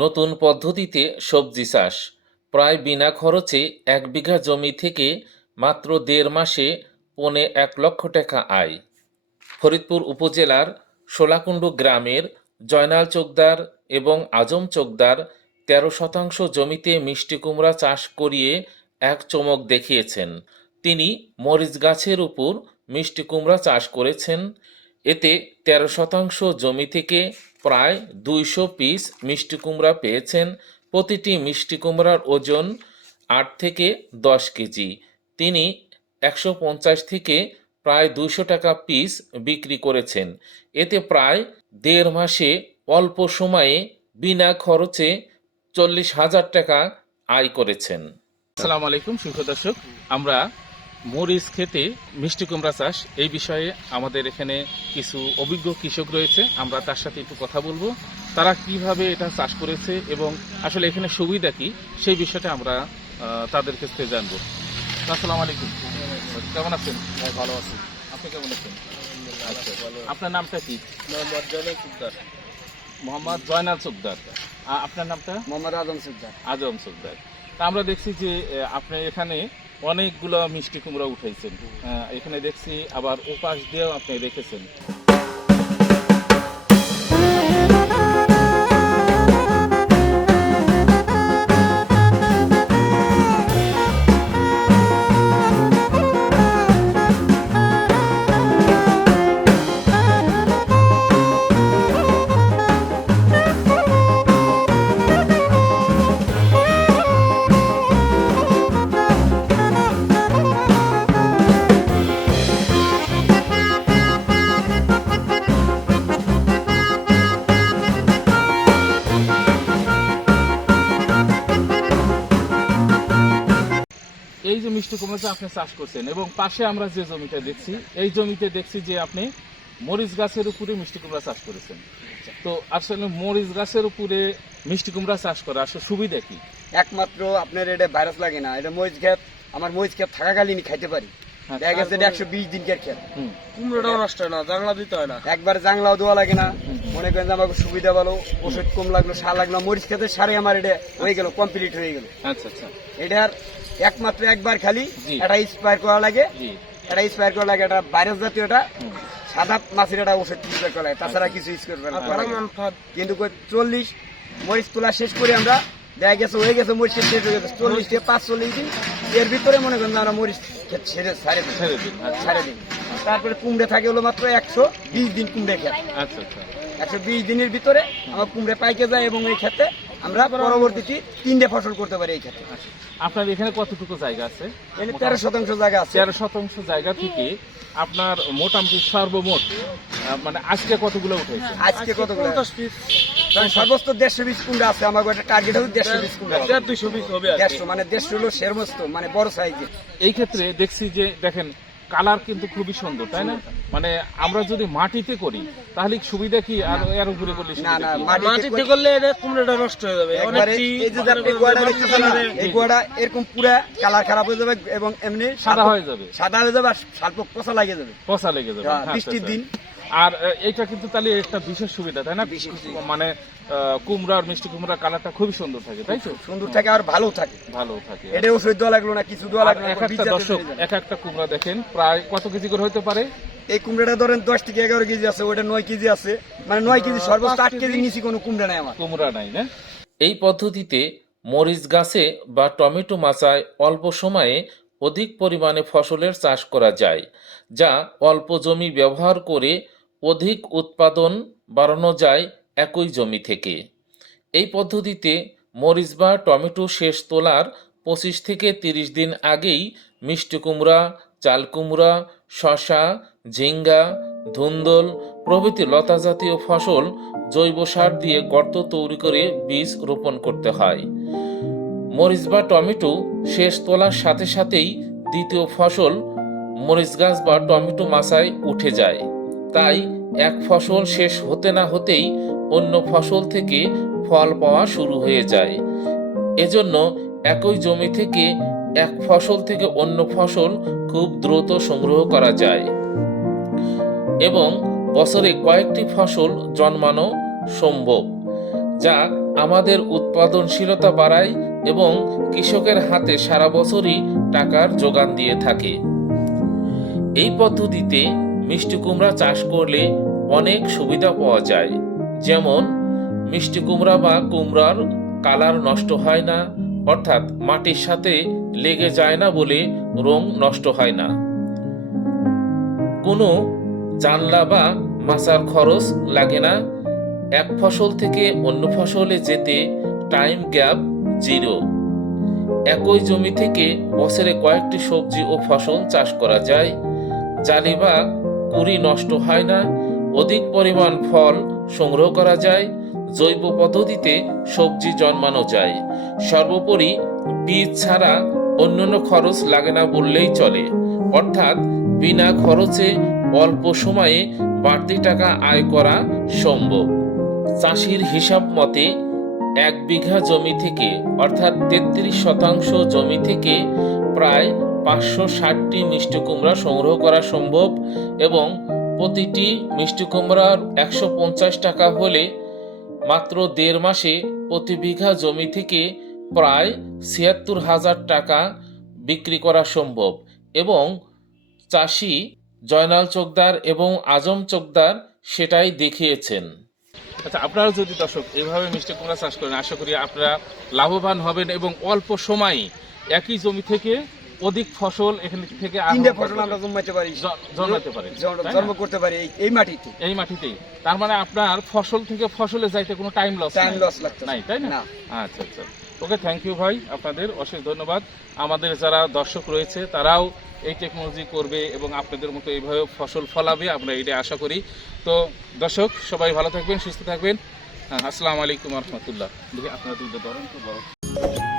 নতুন পদ্ধতিতে সবজি চাষ। প্রায় বিনা খরচে এক বিঘা জমি থেকে মাত্র দেড় মাসে পৌনে এক লক্ষ টাকা আয়। ফরিদপুর উপজেলার শোলাকুণ্ডু গ্রামের জয়নাল চোকদার এবং আজম চোকদার তেরো শতাংশ জমিতে মিষ্টি কুমড়া চাষ করিয়ে এক চমক দেখিয়েছেন। তিনি মরিচ গাছের উপর মিষ্টি কুমড়া চাষ করেছেন এতে তেরো শতাংশ জমি থেকে প্রায় দুইশো পিস মিষ্টি কুমড়া পেয়েছেন। প্রতিটি মিষ্টি কুমড়ার ওজন আট থেকে দশ কেজি। তিনি একশো পঞ্চাশ থেকে প্রায় দুইশো টাকা পিস বিক্রি করেছেন। এতে প্রায় দেড় মাসে অল্প সময়ে বিনা খরচে চল্লিশ হাজার টাকা আয় করেছেন। আসসালামু আলাইকুম সুখ দর্শক। আমরা মরিচ খেতে মিষ্টি কুমড়া চাষ এই বিষয়ে আমাদের এখানে কিছু অভিজ্ঞ কৃষক রয়েছে। আমরা তার সাথে একটু কথা বলব। তারা কীভাবে এটা চাষ করেছে এবং আসলে এখানে সুবিধা কি সেই বিষয়টা আমরা তাদের কাছ থেকে জানব। আসসালামু আলাইকুম। কেমন আছেন? হ্যাঁ, ভালো আছি। আপনি কেমন আছেন? আচ্ছা। ভালো আপনার নামটা কি? মোহাম্মদ জয়নাল সিকদার। মোহাম্মদ জয়নাল চোকদার আপনার নামটা? মোহাম্মদ আজম সিকদার। আজম চোকদার তা আমরা দেখছি যে আপনি এখানে অনেকগুলো মিষ্টি কুমড়া উঠাইছেন। আহ, এখানে দেখছি আবার উপাস দিয়েও আপনি রেখেছেন এই যে মিষ্টি কুমড়া আপনি চাষ করছেন এবং পাশে আমরা যে জমিটা দেখছি এই জমিতে দেখছি যে আপনি মরিচ গাছের উপরে মিষ্টি কুমড়া চাষ করেছেন। তো আসলে মরিচ গাছের উপরে মিষ্টি কুমড়া চাষ করা আসলে সুবিধা কি? একমাত্র আপনার এটা ভাইরাস লাগে না এটা মরিচ ক্ষেত আমার মরিচ ক্ষেত থাকাকালীনই খাইতে পারি। হ্যাঁ, দেখা গেছে একশো বিশ দিনকার ক্ষেত হুম, কুমড়োটাও নষ্ট হয় না জানলা দিতে হয় না। একবার জাংলাও দেওয়া লাগে না। মনে করেন যে আমাকে সুবিধা ভালো ওষুধ কম লাগল সার লাগল মরিচ খেতে সারে আমার এটা হয়ে গেল কমপ্লিট হয়ে গেল। আচ্ছা আচ্ছা। এটার একমাত্র একবার খালি। এটা স্প্রে করা লাগে এটা স্প্রে করা লাগে এটা ভাইরাস জাতীয় এটা সাদা মাছের একটা ওষুধ স্প্রে করা লাগে তাছাড়া কিছু স্প্রে করা না। কিন্তু চল্লিশ মরিচ তোলা শেষ করে আমরা দেখা গেছে হয়ে গেছে মরিচ শেষ হয়ে গেছে চল্লিশ থেকে পাঁচ চল্লিশ দিন। এর ভিতরে মনে করেন আমরা মরিচ ছেড়ে দিন আচ্ছা। ছাড়ে দিই। তারপরে কুমড়ে থাকে হলো মাত্র একশো বিশ দিন কুমড়ে খেত। আচ্ছা আচ্ছা। একশো বিশ দিনের ভিতরে আমার কুমড়ে পাইকে যায় এবং এই ক্ষেত্রে আমরা পরবর্তীতে তিনটে ফসল করতে পারি এই ক্ষেত্রে আচ্ছা। আপনার এখানে কতটুকু জায়গা আছে? এখানে তেরো শতাংশ জায়গা আছে। তেরো শতাংশ জায়গা থেকে আপনার মোটামুটি সর্বমোট মানে আজকে কতগুলো উঠেছে? আজকে কতগুলো? পঞ্চাশ পিস। কারণ সর্বোচ্চ দেড়শো বিশ কুমড়া আছে আমার একটা টার্গেট হলো দেড়শো বিশ হবে। দুইশো পিস হবে দেড়শো মানে দেড়শো হলো সেরমস্ত মানে বড় সাইজের এই ক্ষেত্রে দেখছি যে দেখেন কালার কিন্তু খুবই সুন্দর তাই না? মানে আমরা যদি মাটিতে করি তাহলে সুবিধা কি? আর এর উপরে করলে না না মাটিতে করলে এটা কুমড়োটা নষ্ট হয়ে যাবে। একবারে এই যে আপনি গোয়াটা দেখতেছেন এই গোয়াটা এরকম পুরো কালার খারাপ হয়ে যাবে এবং এমনি সাদা হয়ে যাবে। সাদা হয়ে যাবে আর স্বল্প পচা লাগে যাবে। পচা লেগে যাবে। হ্যাঁ, হ্যাঁ, বৃষ্টির আচ্ছা, দিন। আর এটা কিন্তু তাহলে একটা বিশেষ সুবিধা তাই না? মানে আহ, কুমড়ার মিষ্টি কুমড়ার কালারটা খুবই সুন্দর থাকে তাই তো? সুন্দর থাকে আর ভালো থাকে। ভালো থাকে। এটা ওষুধ দেওয়া লাগল না কিছু দেওয়া লাগল এক একটা দর্শক এক একটা কুমড়া দেখেন প্রায় কত কেজি করে হতে পারে? এই কুমড়াটা ধরেন দশ থেকে এগারো কেজি আছে ওটা নয় কেজি আছে। মানে নয় কেজি সর্বোচ্চ আট কেজি নিচে কোনো কুমড়া নাই আমার। কুমড়া নাই না? এই পদ্ধতিতে মরিচ গাছে বা টমেটো মাচায় অল্প সময়ে অধিক পরিমাণে ফসলের চাষ করা যায় যা অল্প জমি ব্যবহার করে অধিক উৎপাদন বাড়ানো যায় একই জমি থেকে। এই পদ্ধতিতে মরিচ বা টমেটো শেষ তোলার পঁচিশ থেকে তিরিশ দিন আগেই মিষ্টি কুমড়া, চাল কুমড়া শশা ঝিঙ্গা, ধুন্দল প্রভৃতি লতা জাতীয় ফসল জৈব সার দিয়ে গর্ত তৈরি করে বীজ রোপণ করতে হয়। মরিচ বা টমেটো শেষ তোলার সাথে সাথেই দ্বিতীয় ফসল মরিচ গাছ বা টমেটো মাচায় উঠে যায়। তাই এক ফসল শেষ হতে না হতেই অন্য ফসল থেকে ফল পাওয়া শুরু হয়ে যায়। এজন্য একই জমি থেকে এক ফসল থেকে অন্য ফসল খুব দ্রুত সংগ্রহ করা যায়। এবং বছরে কয়েকটি ফসল জন্মানো সম্ভব, যা আমাদের উৎপাদনশীলতা বাড়ায় এবং কৃষকের হাতে সারা বছরই টাকার যোগান দিয়ে থাকে। এই পদ্ধতিতে মিষ্টি কুমড়া চাষ করলে অনেক সুবিধা পাওয়া যায়। যেমন, মিষ্টি কুমড়া বা কুমড়ার কালার নষ্ট হয় না, অর্থাৎ মাটির সাথে লেগে যায় না বলে রং নষ্ট হয় না। কোনো জানলা বা মাচার খরচ লাগে না। এক ফসল থেকে অন্য ফসলে যেতে টাইম গ্যাপ জিরো। একই জমি থেকে বছরে কয়েকটি সবজি ও ফসল চাষ করা যায়। জালি কুড়ি নষ্ট হয় না। অধিক পরিমাণ ফল সংগ্রহ করা যায়। জৈব পদ্ধতিতে সবজি জন্মানো যায়। সর্বোপরি বীজ ছাড়া অন্যান্য খরচ লাগে না বললেই চলে। অর্থাৎ বিনা খরচে অল্প সময়ে বাড়তি টাকা আয় করা সম্ভব। চাষির হিসাব মতে এক বিঘা জমি থেকে, অর্থাৎ তেত্রিশ শতাংশ জমি থেকে প্রায় পাঁচশো ষাটটি মিষ্টি কুমড়া সংগ্রহ করা সম্ভব এবং প্রতিটি মিষ্টি কুমড়ার একশো পঞ্চাশ টাকা হলে মাত্র দেড় মাসে প্রতি বিঘা জমি থেকে প্রায় ছিয়াত্তর হাজার টাকা বিক্রি করা সম্ভব এবং চাষি জয়নাল চোকদার এবং আজম চোকদার সেটাই দেখিয়েছেন। আচ্ছা আপনারা যদি দর্শক এইভাবে মিষ্টি কুমড়া চাষ করেন, আশা করি আপনারা লাভবান হবেন এবং অল্প সময়ে একই জমি থেকে অধিক ফসল এখান থেকে তিনটে ফসল আমরা জন্মাইতে পারি। জন্মাতে না? জন্ম করতে পারি এই- এই মাটিতে। এই মাটিতেই। তার মানে আপনার ফসল থেকে ফসলে যাইতে কোনো টাইম লস টাইম লস লাগতো নাই তাই না? না। আচ্ছা আচ্ছা। ওকে থ্যাংক ইউ ভাই আপনাদের অশেষ ধন্যবাদ। আমাদের যারা দর্শক রয়েছে তারাও এই টেকনোলজি করবে এবং আপনাদের মতো এইভাবে ফসল ফলাবে আমরা এটা আশা করি। তো দর্শক সবাই ভালো থাকবেন সুস্থ থাকবেন। হ্যাঁ, আসসালামু আলাইকুম রহমতুল্লাহ। দেখি আপনারা দুটো ধরেন তো বড়।